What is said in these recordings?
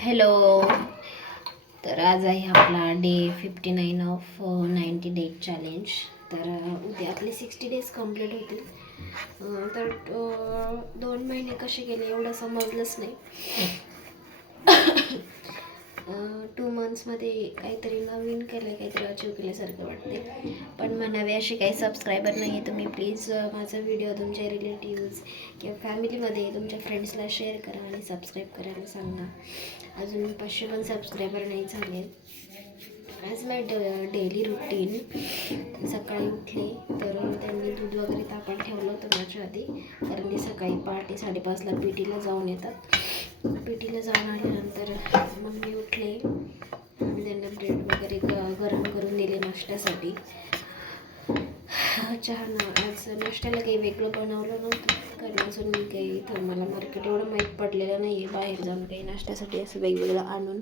Hello. तर आज आहे आपला डे 59 ऑफ 90 डेज चॅलेंज. तर उद्या आपले 60 डेज कंप्लीट होतील. तर 2 महिने कसे गेले एवढं समजलंच नाही. 2 मंथ्समध्ये काहीतरी नवीन केलं, काहीतरी अचीव केल्यासारखं वाटते. पण म्हणावे असे काही सबस्क्रायबर नाही आहे. तुम्ही प्लीज माझा व्हिडिओ तुमच्या रिलेटिव्ज किंवा फॅमिलीमध्ये तुमच्या फ्रेंड्सला शेअर करा आणि सबस्क्राईब करायला सांगा. अजून 500 पण सबस्क्रायबर नाही झाले. ॲज माय डेली रुटीन सकाळी उठले तर त्यांनी दूध वगैरे तापत ठेवलं होतं माझ्या आधी, कारण ते सकाळी पहाटे 5:30ला पीटीला जाऊन येतात. पीटीला जाऊन आल्यानंतर मग मी उठले आणि त्यांना ब्रेड वगैरे गरम करून दिले नाश्त्यासाठी. चहा आज नाश्त्याला काही वेगळं बनवलं नव्हतं, कारण अजून मी काही इथं मला मार्केट एवढं माहीत पडलेलं नाही आहे बाहेर जाऊन काही नाश्त्यासाठी असं वेगवेगळं आणून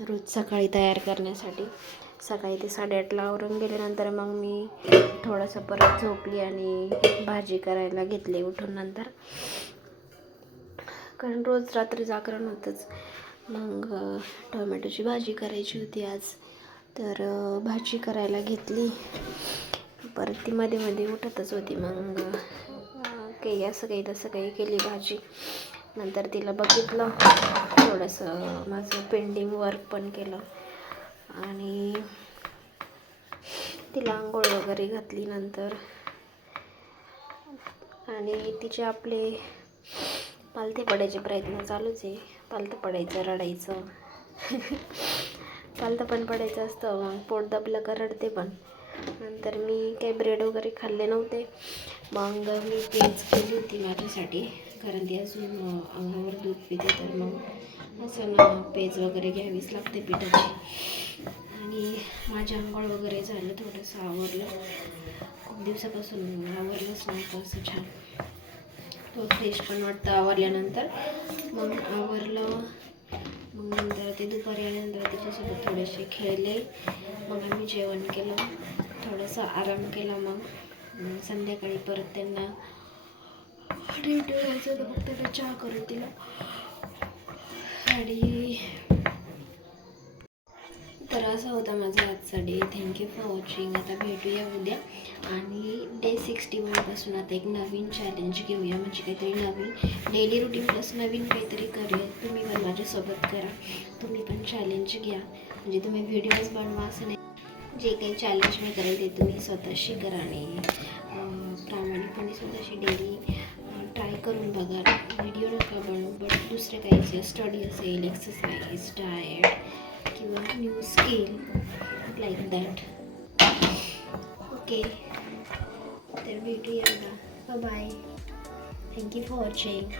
रोज सकाळी तयार करण्यासाठी. सकाळी ते 8:30ला आवरून गेल्यानंतर मग मी थोडंसं परत झोपली आणि भाजी करायला घेतली उठून नंतर, कारण रोज रात्री जागरण होतंच. मग टोमॅटोची भाजी करायची होती आज, तर भाजी करायला घेतली. परत ती मध्ये मध्ये उठतच होती, मग काही असं काही तसं काही केली भाजी. नंतर तिला बघितलं, थोडंसं माझं पेंडिंग वर्क पण केलं आणि तिला आंघोळ वगैरे घातली नंतर. आणि तिचे आपले पालथे पडायचे प्रयत्न चालूच आहे. पालथं पडायचं, रडायचं. पालथं पण पडायचं असतं, मग पोट दाबलं का रडते पण. नंतर मी काही ब्रेड वगैरे खाल्ले नव्हते, मग मी पेज केली होती माझ्यासाठी, कारण ती अजून अंगावर दूध पिते, तर मग असं ना पेज वगैरे घ्यावीच लागते पिठाची. आणि माझं आंघोळ वगैरे झालं, थोडंसं आवरलं. खूप दिवसापासून आवरलंच नव्हतं असं छान, तो फ्रेश पण वाटतं आवरल्यानंतर. मग आवरलं, मग नंतर ते दुपारी आल्यानंतर तिच्यासोबत थोडेसे खेळले. मग आम्ही जेवण केलं, थोडासा आराम केला. मग संध्याकाळी परत त्यांना ड्युटी व्हायचं, तर मग त्यांना चहा करून दिला. आणि तर असा होता माझा आजचा डे. Thank you for watching. आता भेटूया उद्या आणि डे 61पासून आता एक नवीन चॅलेंज घेऊया, म्हणजे काहीतरी नवीन डेली रुटीन प्लस नवीन काहीतरी करूया. तुम्ही पण माझ्यासोबत करा, तुम्ही पण चॅलेंज घ्या. म्हणजे तुम्ही व्हिडिओज बनवा असं नाही, जे काही चॅलेंज मी करेल ते तुम्ही स्वतःशी करा आणि प्रामाणिकपणे स्वतःशी डेली ट्राय करून बघा. व्हिडिओ नका बनवू, बट दुसरे काही जे स्टडी असेल, एक्सरसाइज, डाएट किंवा new skill like that. Okay, तर भेटूया. बाय. Thank you for watching.